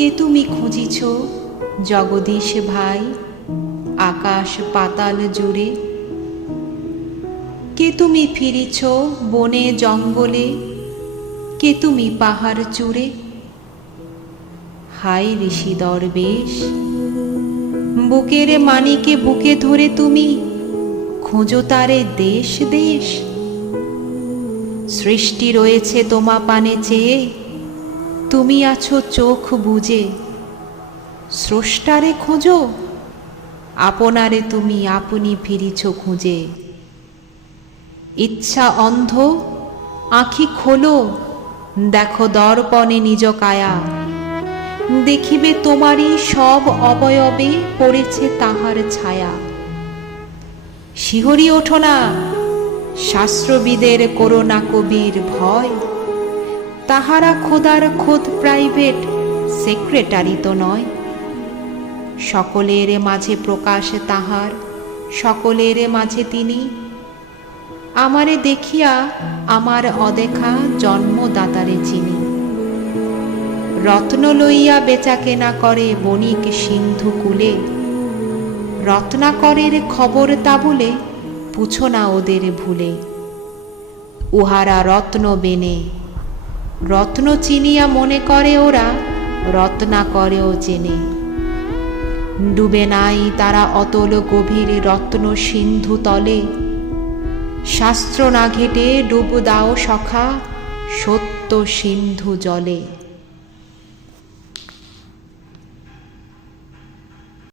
কে তুমি খুঁজিছ জগদীশ ভাই আকাশ পাতাল জুড়ে? কে তুমি ফিরিছ বনে জঙ্গলে? কে তুমি পাহাড় চূড়ে? হায় ঋষি দরবেশ, বুকের মানিকে বুকে ধরে তুমি খোঁজো তারে দেশ দেশ। সৃষ্টি রয়েছে তোমা পানে চেয়ে, তুমি আছো চোখ বুজে। স্রষ্টারে খোঁজো, আপনারে তুমি আপনি ফিরিছ খুঁজে। ইচ্ছা অন্ধ, আঁখি খোলো, দেখো দর্পণে নিজ কায়া। দেখিবে তোমারই সব অবয়বে পড়েছে তাহার ছায়া। শিহরি ওঠো না, শাস্ত্রবিদের করোনা কবির ভয়। তাহারা খোদার খোদ প্রাইভেট সেক্রেটারি তো নয়। সকলের মাঝে প্রকাশ তাহার, সকলের মাঝে তিনি। আমারে দেখিয়া আমার অদেখা জন্মদাতারে চিনি। রত্ন লইয়া বেচা কেনা করে বণিক সিন্ধু কূলে। রত্নাকরের খবর তা বলে পুছো না ওদের ভুলে। উহারা রত্ন বেনে, রত্ন চিনিয়া মনে করে ওরা রত্নাকরেও চেনে। ডুবে নাই তারা অতল গভীর রত্ন সিন্ধু তলে। শাস্ত্র না ঘেটে ডুব দাও সখা সত্য সিন্ধু জলে।